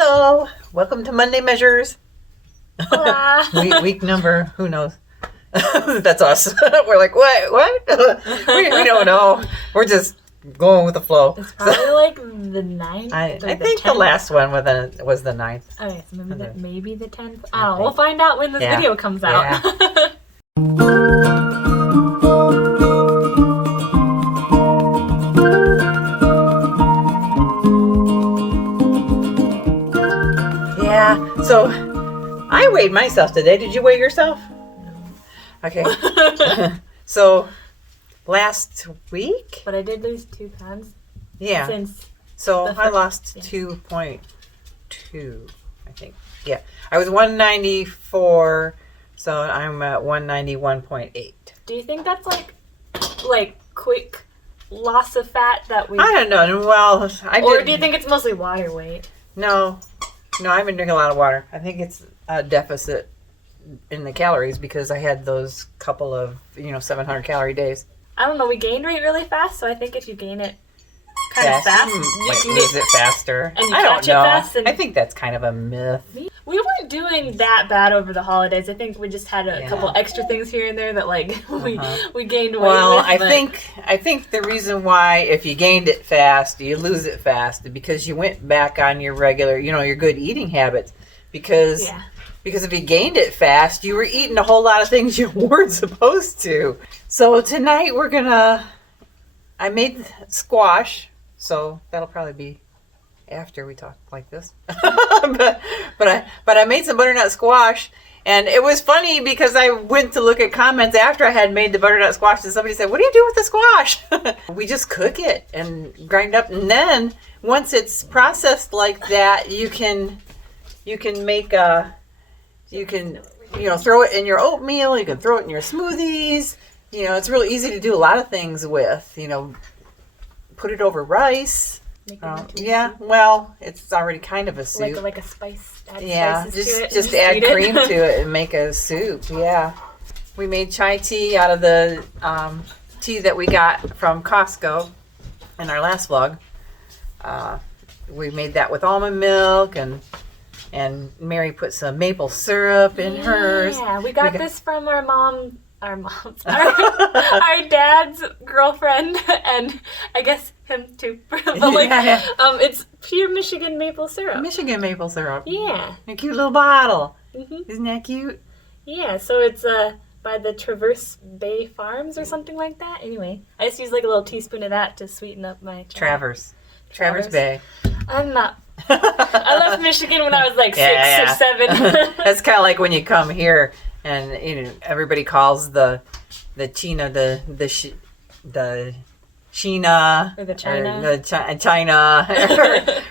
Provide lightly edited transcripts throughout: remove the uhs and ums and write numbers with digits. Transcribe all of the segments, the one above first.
Hello, welcome to Monday Measures. Hola. week number, who knows? That's us. We're like, what? we don't know. We're just going with the flow. It's probably like the 9th. I think the last one was the 9th. Okay, so maybe the 10th. I don't know. We'll find out when this video comes out. Yeah. Yeah, so I weighed myself today. Did you weigh yourself? Okay. So last week? But I did lose 2 pounds. Yeah. So I lost 2.2, I think. Yeah. I was 194, so I'm at 191.8. Do you think that's like quick loss of fat that we... I don't know. Well, Or do you think it's mostly water weight? No, I've been drinking a lot of water. I think it's a deficit in the calories because I had those couple of 700 calorie days. I don't know. We gained weight really fast, so I think if you gain it kind of fast, you like can lose it faster. And you I catch don't know. it fast. And I think that's kind of a myth. We weren't doing that bad over the holidays. I think we just had a couple extra things here and there that we gained weight. Well, with, I think the reason why if you gained it fast, you lose it fast because you went back on your regular, your good eating habits. Because if you gained it fast, you were eating a whole lot of things you weren't supposed to. So tonight I made squash, so that'll probably be after we talk like this. but I made some butternut squash, and it was funny because I went to look at comments after I had made the butternut squash, and somebody said, "What do you do with the squash?" We just cook it and grind up, and then once it's processed like that, you can make throw it in your oatmeal, you can throw it in your smoothies. It's really easy to do a lot of things with. Put it over rice. Well, it's already kind of a soup. Like a spice. Just add cream to it and make a soup. Yeah. We made chai tea out of the tea that we got from Costco in our last vlog. We made that with almond milk and Mary put some maple syrup in hers. Yeah, we got this from our dad's girlfriend, and I guess him too. But it's pure Michigan maple syrup. Michigan maple syrup. Yeah. A cute little bottle. Mm-hmm. Isn't that cute? Yeah, so it's by the Traverse Bay Farms or something like that. Anyway, I just use like a little teaspoon of that to sweeten up my Traverse Bay. I'm not. I left Michigan when I was like 6 or 7. That's kind of like when you come here and everybody calls the China the Sheena or the China or the China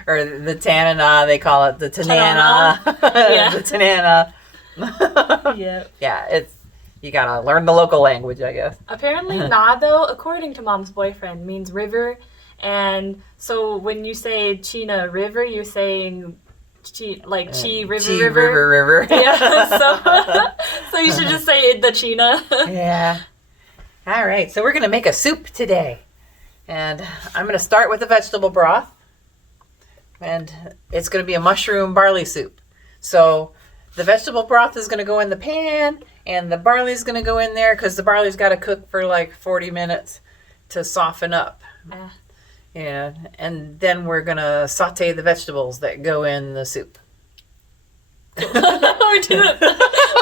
or the Tanana, they call it the Tanana. The Tanana. Yeah, you gotta learn the local language, I guess. Apparently though, according to Mom's boyfriend, means river. And so when you say China River, you're saying Chi River. Yeah, so you should just say the China. Yeah. All right, so we're going to make a soup today. And I'm going to start with the vegetable broth. And it's going to be a mushroom barley soup. So the vegetable broth is going to go in the pan, and the barley is going to go in there because the barley's got to cook for like 40 minutes to soften up. Yeah, and then we're going to saute the vegetables that go in the soup. We did a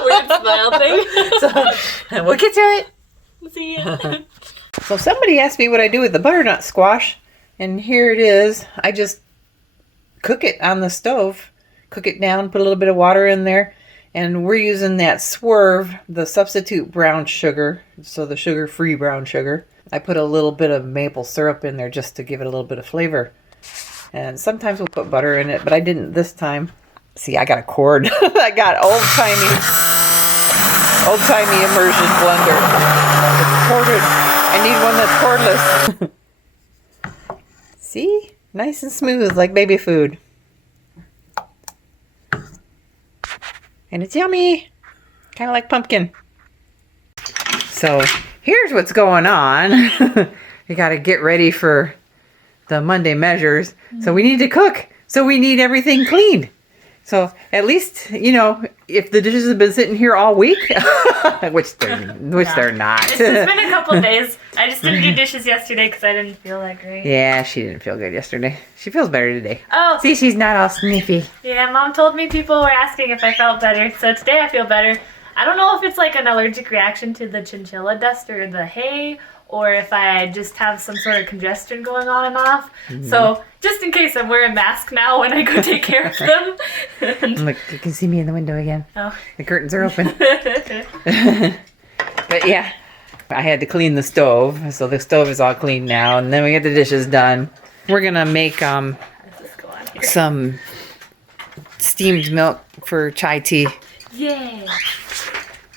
weird smile thing. So we'll get to it. See ya. So somebody asked me what I do with the butternut squash, and here it is. I just cook it on the stove, cook it down, put a little bit of water in there, and we're using that Swerve, the substitute brown sugar, so the sugar-free brown sugar. I put a little bit of maple syrup in there just to give it a little bit of flavor. And sometimes we'll put butter in it, but I didn't this time. See, I got a cord. I got old-timey immersion blender. It's corded. I need one that's cordless. See? Nice and smooth like baby food. And it's yummy. Kind of like pumpkin. So here's what's going on. We got to get ready for the Monday measures. So we need to cook. So we need everything clean. So at least, you know, if the dishes have been sitting here all week, which they're not. It's just been a couple days. I just didn't do dishes yesterday because I didn't feel that great. Yeah, she didn't feel good yesterday. She feels better today. Oh. See, she's not all sniffy. Yeah, Mom told me people were asking if I felt better, so today I feel better. I don't know if it's like an allergic reaction to the chinchilla dust or the hay, or if I just have some sort of congestion going on and off. Mm-hmm. So just in case, I'm wearing a mask now when I go take care of them. Look, you can see me in the window again. Oh. The curtains are open. But yeah, I had to clean the stove, so the stove is all clean now, and then we get the dishes done. We're gonna make some steamed milk for chai tea. Yay!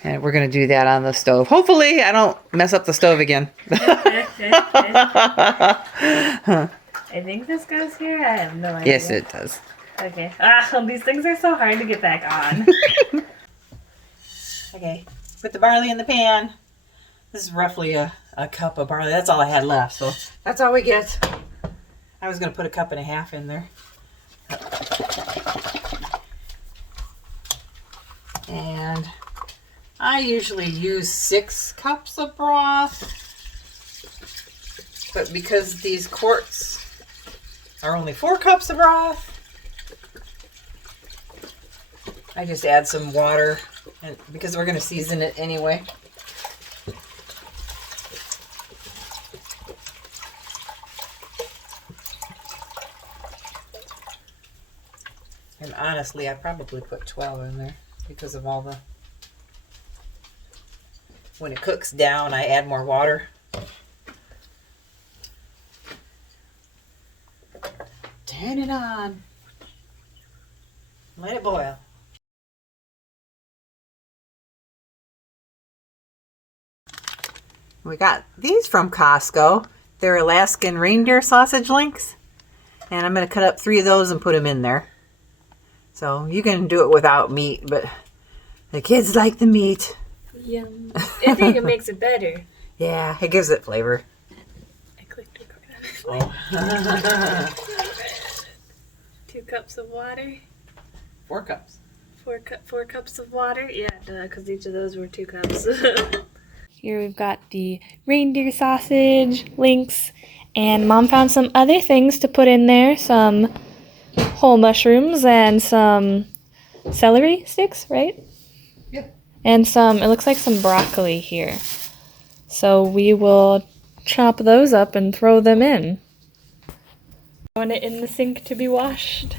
And we're going to do that on the stove. Hopefully, I don't mess up the stove again. I think this goes here. I have no idea. Yes, it does. Okay. These things are so hard to get back on. Okay. Put the barley in the pan. This is roughly a cup of barley. That's all I had left, so that's all we get. I was going to put a cup and a half in there. And I usually use 6 cups of broth, but because these quarts are only 4 cups of broth, I just add some water, and because we're going to season it anyway. And honestly, I probably put 12 in there because of all the... When it cooks down, I add more water. Turn it on. Let it boil. We got these from Costco. They're Alaskan reindeer sausage links. And I'm going to cut up 3 of those and put them in there. So you can do it without meat, but the kids like the meat. Yum. I think it makes it better. Yeah, it gives it flavor. I clicked record on it. 2 cups of water. 4 cups. 4 cups of water? Yeah, because each of those were 2 cups. Here we've got the reindeer sausage links, and Mom found some other things to put in there. Some whole mushrooms and some celery sticks, right? And some, it looks like some broccoli here. So we will chop those up and throw them in. Throwing it in the sink to be washed.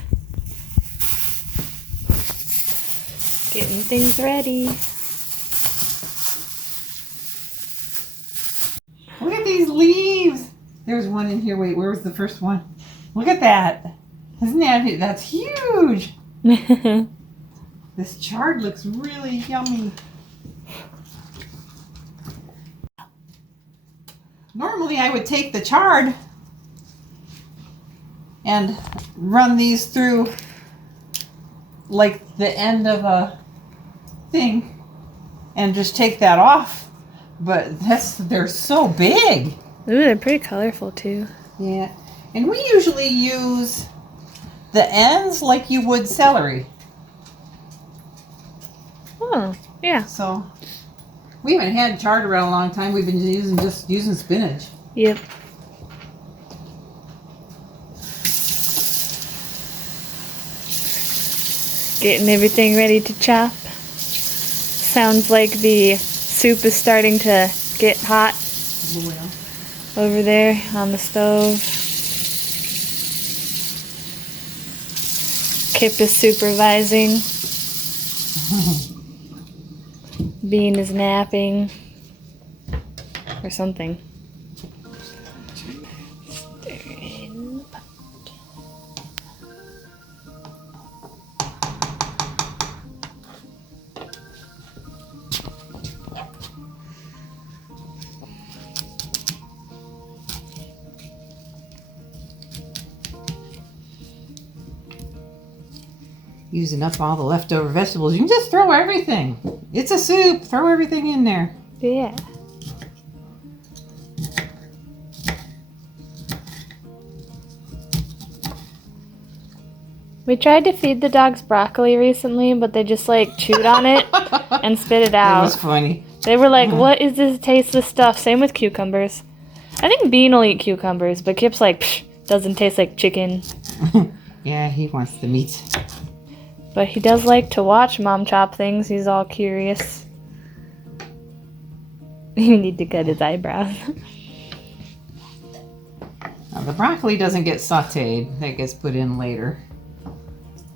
Getting things ready. Look at these leaves. There's one in here. Wait, where was the first one? Look at that. Isn't that's huge. This chard looks really yummy. Normally I would take the chard and run these through like the end of a thing and just take that off. But they're so big. Ooh, they're pretty colorful too. Yeah. And we usually use the ends like you would celery. Oh, yeah. So we haven't had chard around a long time. We've been using spinach. Yep. Getting everything ready to chop. Sounds like the soup is starting to get hot over there on the stove. Kip is supervising. Bean is napping. Or something. Stir in the pot. Using up all the leftover vegetables. You can just throw everything. It's a soup. Throw everything in there. Yeah. We tried to feed the dogs broccoli recently, but they just like chewed on it and spit it out. It was funny. They were like, what is this tasteless stuff? Same with cucumbers. I think Bean will eat cucumbers, but Kip's like, psh, doesn't taste like chicken. Yeah, he wants the meat. But he does like to watch Mom chop things. He's all curious. You need to cut his eyebrows. Now, the broccoli doesn't get sauteed. That gets put in later.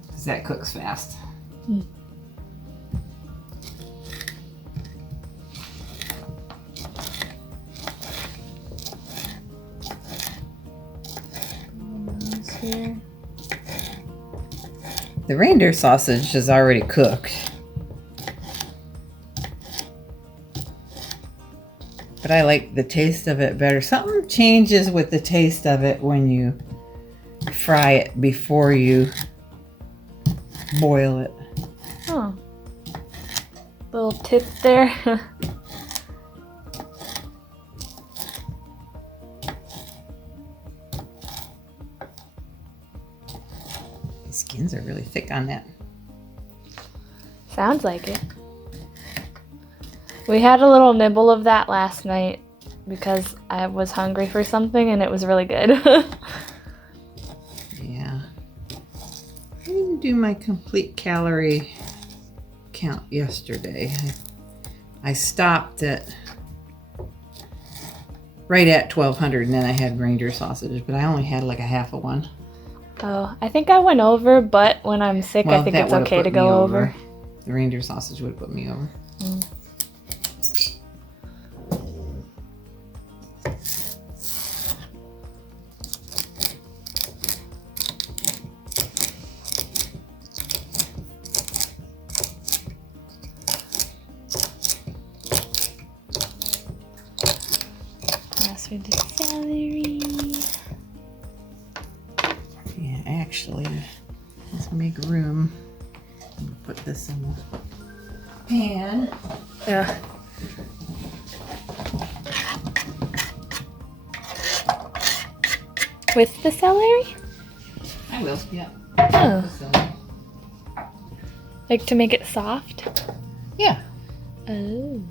Because that cooks fast. Here. The reindeer sausage is already cooked. But I like the taste of it better. Something changes with the taste of it when you fry it before you boil it. Oh. Little tip there. The skins are really thick on that. Sounds like it. We had a little nibble of that last night because I was hungry for something and it was really good. Yeah. I didn't do my complete calorie count yesterday. I stopped at right at 1,200 and then I had reindeer sausage, but I only had like a half of one. Oh, I think I went over, but when I'm sick, Well, I think that it's would've okay put to me go over. The reindeer sausage would have put me over. Yes, we did celery. Yeah, actually, let's make room. I'm gonna put this in the pan. Yeah. With the celery? I will, yeah. Oh, So, like to make it soft? yeah. Oh.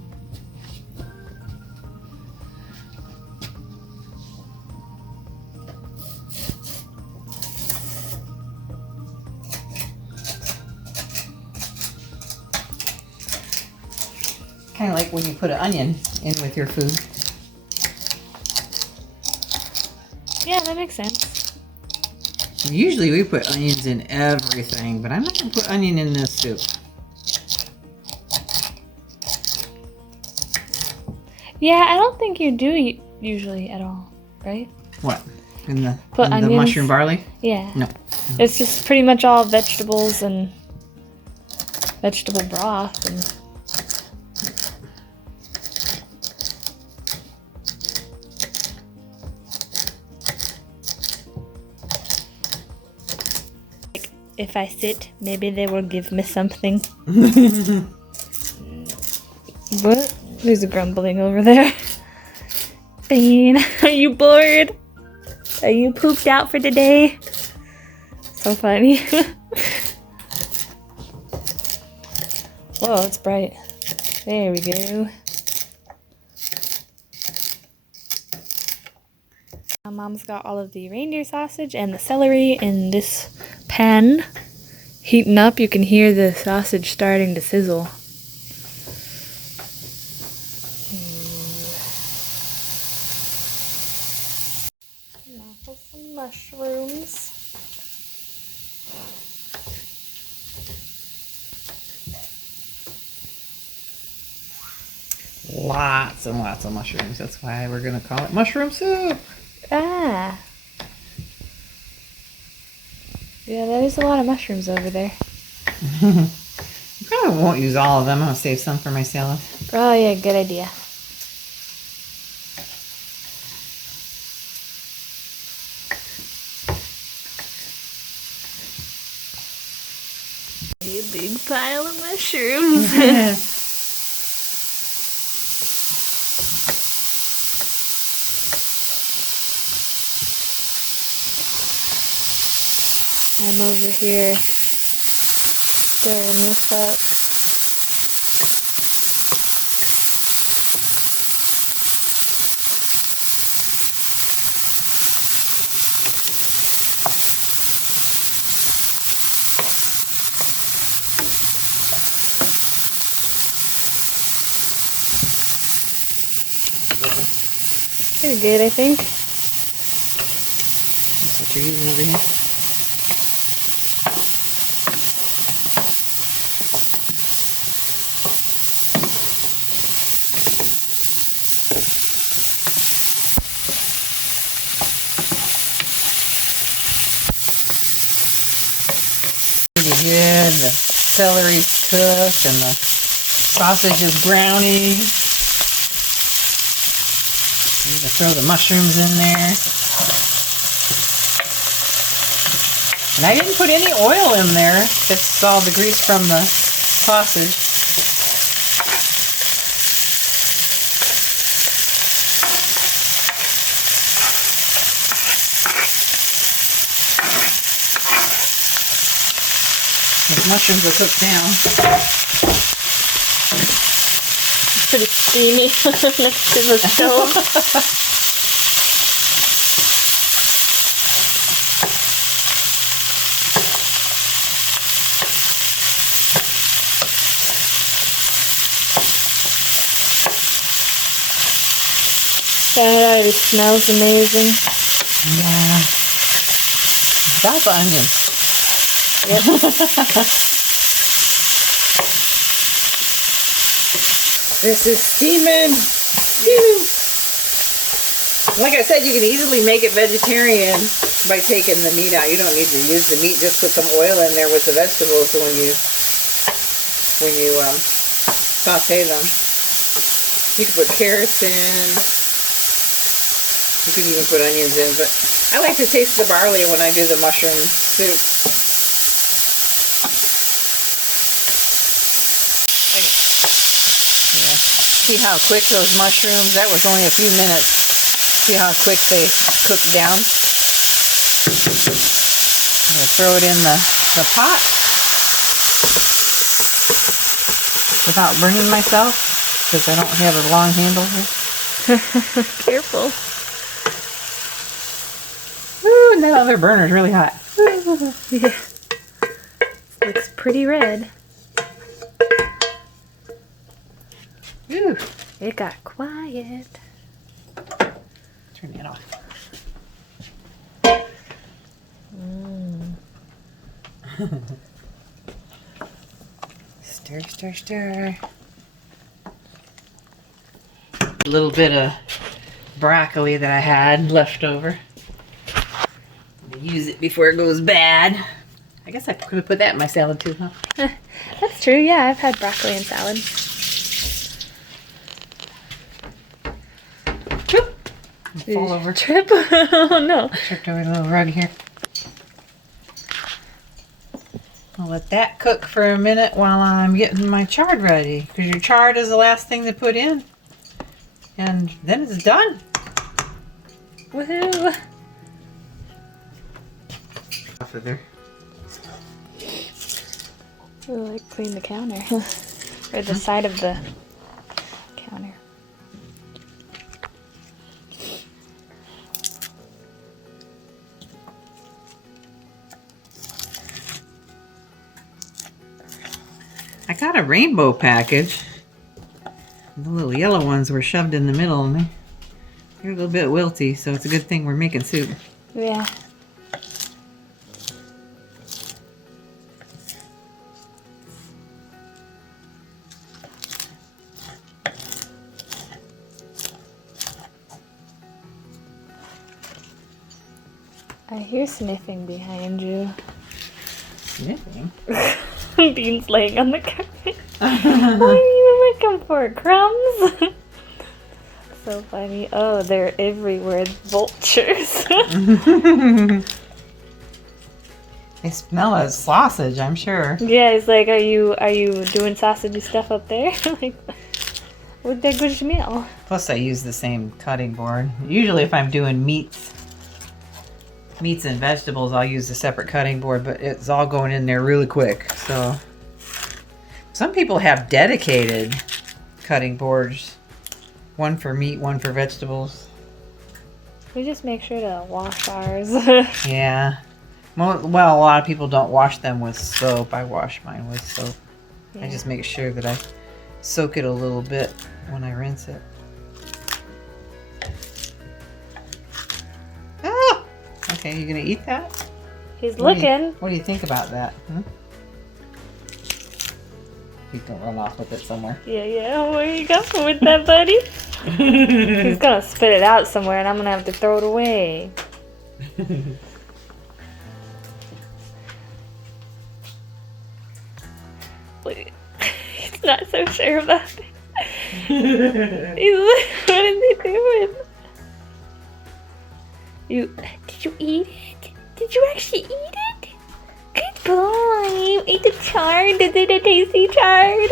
Kind of like when you put an onion in with your food. Yeah, that makes sense. Usually we put onions in everything, but I'm not going to put onion in this soup. Yeah, I don't think you do usually at all, right? What? In the Onions. mushroom barley? Yeah. No. It's just pretty much all vegetables and vegetable broth and if I sit, maybe they will give me something. What? There's a grumbling over there. Bean, are you bored? Are you pooped out for today? So funny. Whoa, it's bright. There we go. Now Mom's got all of the reindeer sausage and the celery in this pan. Heating up, you can hear the sausage starting to sizzle. Now for some mushrooms. Lots and lots of mushrooms. That's why we're going to call it mushroom soup. Ah. Yeah, there's a lot of mushrooms over there. I probably won't use all of them. I'm going to save some for my salad. Oh yeah, good idea. A big pile of mushrooms. I'm over here stirring this up. Pretty good, I think. That's what you're using over here. Pretty good. The celery's cooked and the sausage is browning. I'm going to throw the mushrooms in there. And I didn't put any oil in there. That's all the grease from the sausage. The mushrooms will cook down. It's pretty steamy next to the stove. That already smells amazing. Yeah. Without the onions. Yep. This is steaming. Steaming. Like I said, you can easily make it vegetarian by taking the meat out. You don't need to use the meat. Just put some oil in there with the vegetables when you saute them. You can put carrots in. You can even put onions in, but I like to taste the barley when I do the mushroom soup. Yeah. See how quick those mushrooms, that was only a few minutes. See how quick they cook down? I'm going to throw it in the pot without burning myself because I don't have a long handle here. Careful. Ooh, and that other burner's really hot. Yeah. Looks pretty red. Ooh. It got quiet. Turn that off. Stir, stir, stir. A little bit of broccoli that I had left over. Use it before it goes bad. I guess I could have put that in my salad too, huh? That's true, yeah, I've had broccoli and salad. Fall over. Trip? Oh no. I tripped over the little rug here. I'll let that cook for a minute while I'm getting my chard ready. Because your chard is the last thing to put in. And then it's done. Woohoo! Off of there. Oh, like clean the counter. Or the side of the counter. I got a rainbow package. The little yellow ones were shoved in the middle and they're a little bit wilty, so it's a good thing we're making soup. Yeah. I hear sniffing behind you. Sniffing? Bean's laying on the carpet. What are you looking for? Crumbs? So funny. Oh, they're everywhere. Vultures. They smell of sausage, I'm sure. Yeah, it's like, are you doing sausagey stuff up there? Like, with that good smell. Plus I use the same cutting board. Usually if I'm doing meats, meats and vegetables, I'll use a separate cutting board, but it's all going in there really quick. So some people have dedicated cutting boards. One for meat, one for vegetables. We just make sure to wash ours. Yeah. Well, a lot of people don't wash them with soap. I wash mine with soap. Yeah. I just make sure that I soak it a little bit when I rinse it. Ah! Okay, you gonna eat that? He's looking. What do you think about that? He's gonna run off with it somewhere. Yeah. Where you going with that, buddy? He's gonna spit it out somewhere and I'm gonna have to throw it away. He's not so sure about it. What is he doing? Did you eat it? Did you actually eat it? Good boy. You ate the chard. Is it a tasty chard?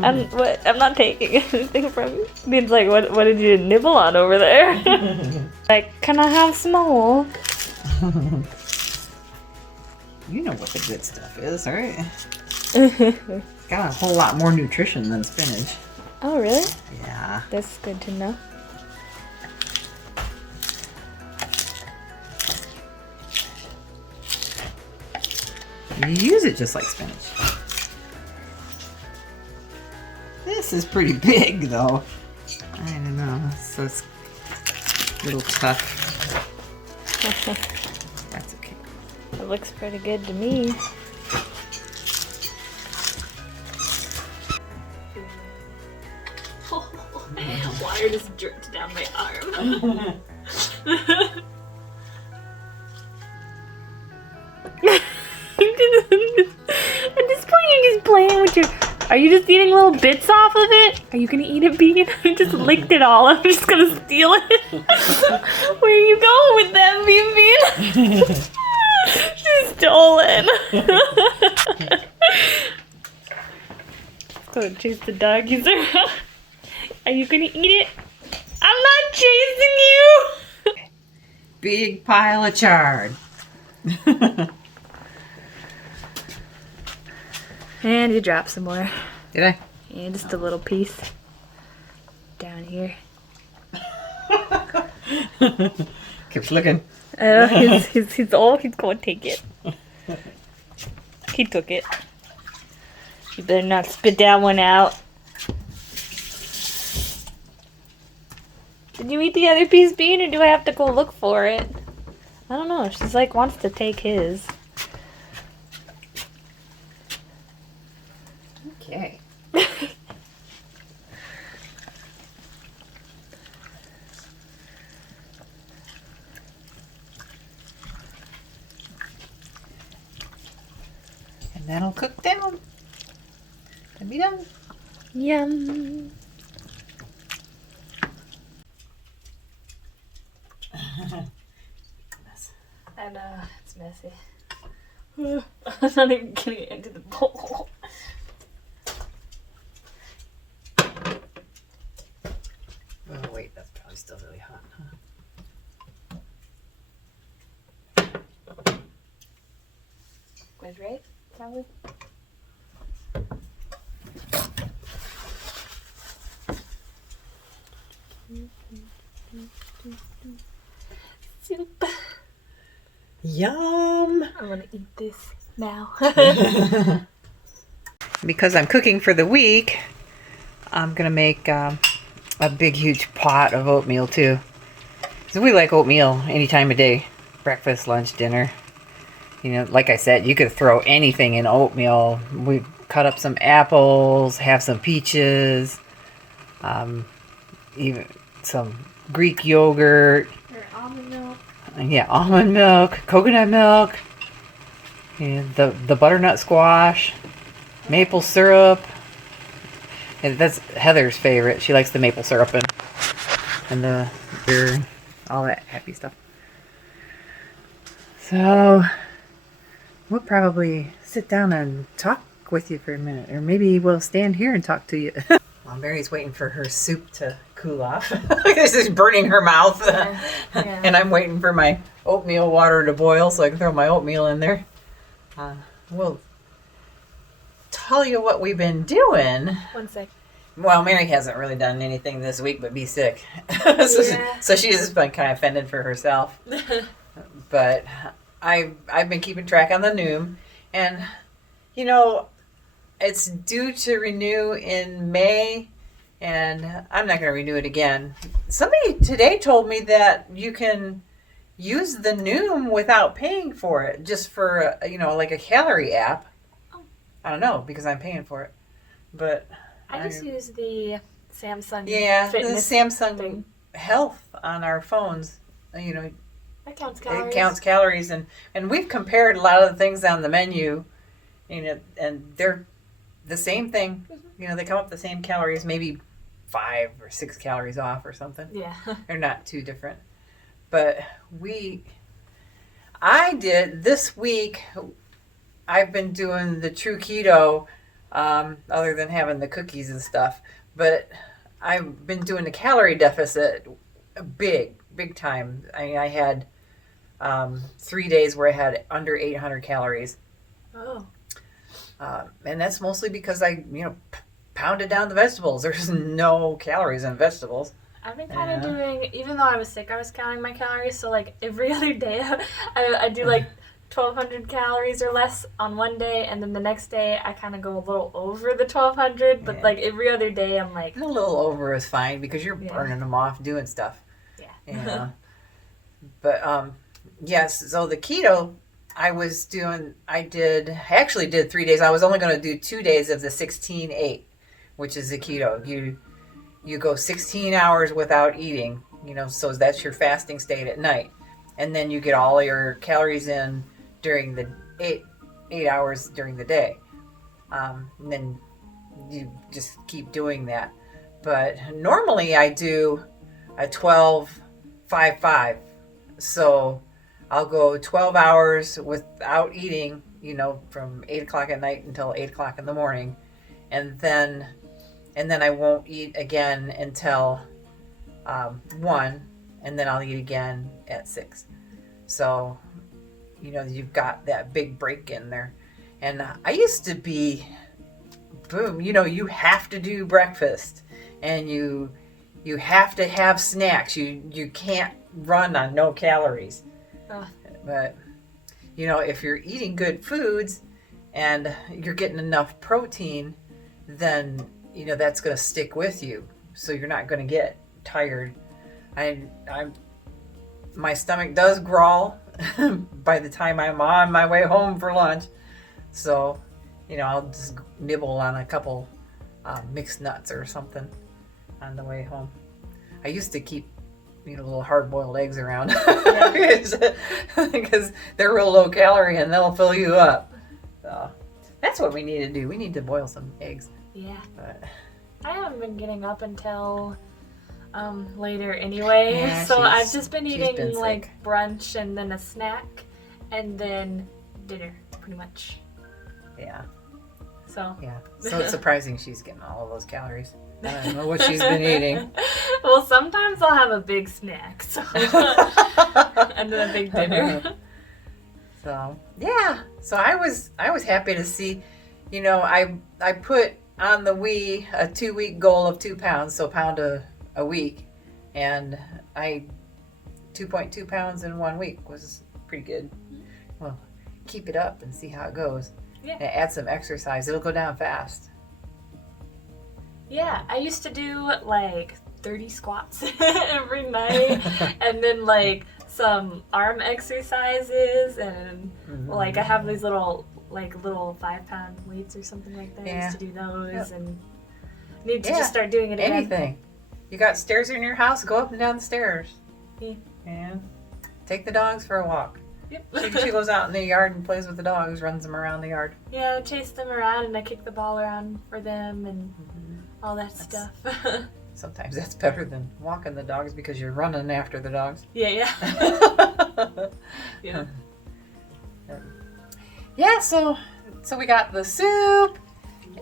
I'm not taking anything from you. Means like, what did you nibble on over there? Like, can I have some more? You know what the good stuff is, right? It's got a whole lot more nutrition than spinach. Oh, really? Yeah. That's good to know. You use it just like spinach. This is pretty big, though. I don't know. So it's a little tough. That's okay. It looks pretty good to me. Water just dripped down my arm. At this point, you're just playing with your. Are you just eating little bits off of it? Are you gonna eat it, Bean? I just licked it all. I'm just gonna steal it. Where are you going with that, Bean? She's stolen. Let's go chase the doggies around. Are you gonna eat it? I'm not chasing you. Big pile of chard. And you dropped some more. Did I? Yeah, just a little piece. Down here. Keeps looking. He's going to take it. He took it. You better not spit that one out. Did you eat the other piece, Bean, or do I have to go look for it? I don't know. She's like, wants to take his. Okay. And that'll cook down. And be done. Yum. I know, it's messy. I'm not even getting it into the bowl. Oh wait, that's probably still really hot, huh? Was right? Probably. Soup. Yum! I'm gonna eat this now. Because I'm cooking for the week, I'm gonna make a big huge pot of oatmeal too. So we like oatmeal any time of day. Breakfast, lunch, dinner. You know, like I said, you could throw anything in oatmeal. We cut up some apples, have some peaches, even some Greek yogurt. Or almond milk. Yeah, almond milk, coconut milk, yeah, the butternut squash, maple syrup. And that's Heather's favorite. She likes the maple syrup and the beer, all that happy stuff. So we'll probably sit down and talk with you for a minute, or maybe we'll stand here and talk to you. Well, Mary's waiting for her soup to cool off. This is burning her mouth. Yeah. And I'm waiting for my oatmeal water to boil so I can throw my oatmeal in there. We'll tell you what we've been doing. 1 sec. Well, Mary hasn't really done anything this week but be sick. Yeah. So she's just been kind of fending for herself. But I've been keeping track on the Noom. And, you know, it's due to renew in May. And I'm not going to renew it again. Somebody today told me that you can use the Noom without paying for it. Just for, like a calorie app. Oh. I don't know, because I'm paying for it. But I just use the Samsung fitness, the Samsung thing. Health on our phones. That counts calories. It counts calories, and we've compared a lot of the things on the menu, and they're the same thing. Mm-hmm. They come up the same calories, maybe 5 or 6 calories off or something. Yeah. They're not too different. But I did this week. I've been doing the true keto. Other than having the cookies and stuff. But I've been doing the calorie deficit big time. I had 3 days where I had under 800 calories. Oh. And that's mostly because I, pounded down the vegetables. There's no calories in vegetables. I've been kind of doing, even though I was sick, I was counting my calories. So, like, every other day, I do, like, 1,200 calories or less on one day, and then the next day I kind of go a little over the 1,200, but like every other day I'm like... A little over is fine because you're burning them off doing stuff. Yeah. But, yes, so the keto I actually did 3 days. I was only going to do 2 days of the 16-8, which is the keto. You go 16 hours without eating, so that's your fasting state at night. And then you get all your calories in during the 8 hours during the day. And then you just keep doing that. But normally I do a 12-5-5. So I'll go 12 hours without eating, from 8 o'clock at night until 8 o'clock in the morning. And then I won't eat again until 1. And then I'll eat again at 6. So, you've got that big break in there. And I used to be, boom, you have to do breakfast. And you have to have snacks. You can't run on no calories. But, if you're eating good foods and you're getting enough protein, then, that's going to stick with you. So you're not going to get tired. My stomach does growl by the time I'm on my way home for lunch. So, I'll just nibble on a couple mixed nuts or something on the way home. I used to keep, little hard-boiled eggs around because they're real low calorie and they'll fill you up. So that's what we need to do. We need to boil some eggs. Yeah. But I haven't been getting up until later anyway. Yeah, so I've just been eating sick. Brunch and then a snack and then dinner pretty much. Yeah. So it's surprising she's getting all of those calories. I don't know what she's been eating. Well, sometimes I'll have a big snack, and then a big dinner. So so I was happy to see, I put on the Wii a 2-week goal of 2 pounds, so a pound a week, and 2.2 pounds in 1 week was pretty good. Well, keep it up and see how it goes. Yeah. And add some exercise. It'll go down fast. Yeah, I used to do 30 squats every night, and then some arm exercises, and I have these little 5-pound weights or something like that. I used to do those, and need to just start doing it again. Anything. You got stairs in your house? Go up and down the stairs. Yeah. And take the dogs for a walk. Yep. She goes out in the yard and plays with the dogs, runs them around the yard. Yeah, I chase them around and I kick the ball around for them and all that stuff. Sometimes that's better than walking the dogs because you're running after the dogs. Yeah. Yeah. Yeah, so we got the soup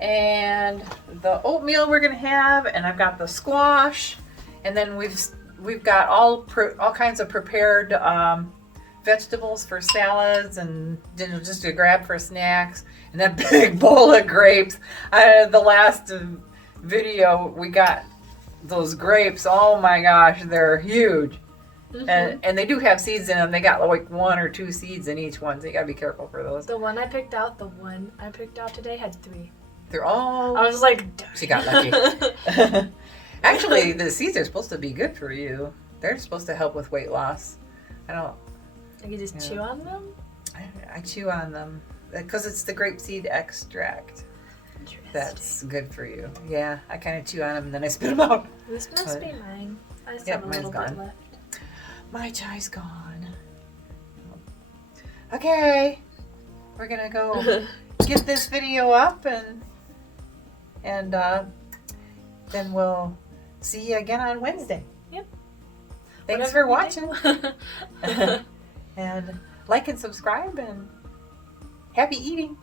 and the oatmeal we're gonna have, and I've got the squash, and then we've got all kinds of prepared vegetables for salads and just to grab for snacks, and that big bowl of grapes. The last video we got those grapes. Oh my gosh, they're huge. Mm-hmm. And they do have seeds in them. They got like 1 or 2 seeds in each one, so you gotta be careful for those. The one I picked out today had 3. They're all. I was like, she got lucky. Actually, the seeds are supposed to be good for you. They're supposed to help with weight loss. I can just chew on them? I chew on them because it's the grapeseed extract. That's good for you. Yeah, I kind of chew on them and then I spit them out. This must be mine. I just have a little bit left. My chai's gone. Okay, we're gonna go get this video up and then we'll see you again on Wednesday. Yep. Thanks for watching. And like and subscribe and happy eating.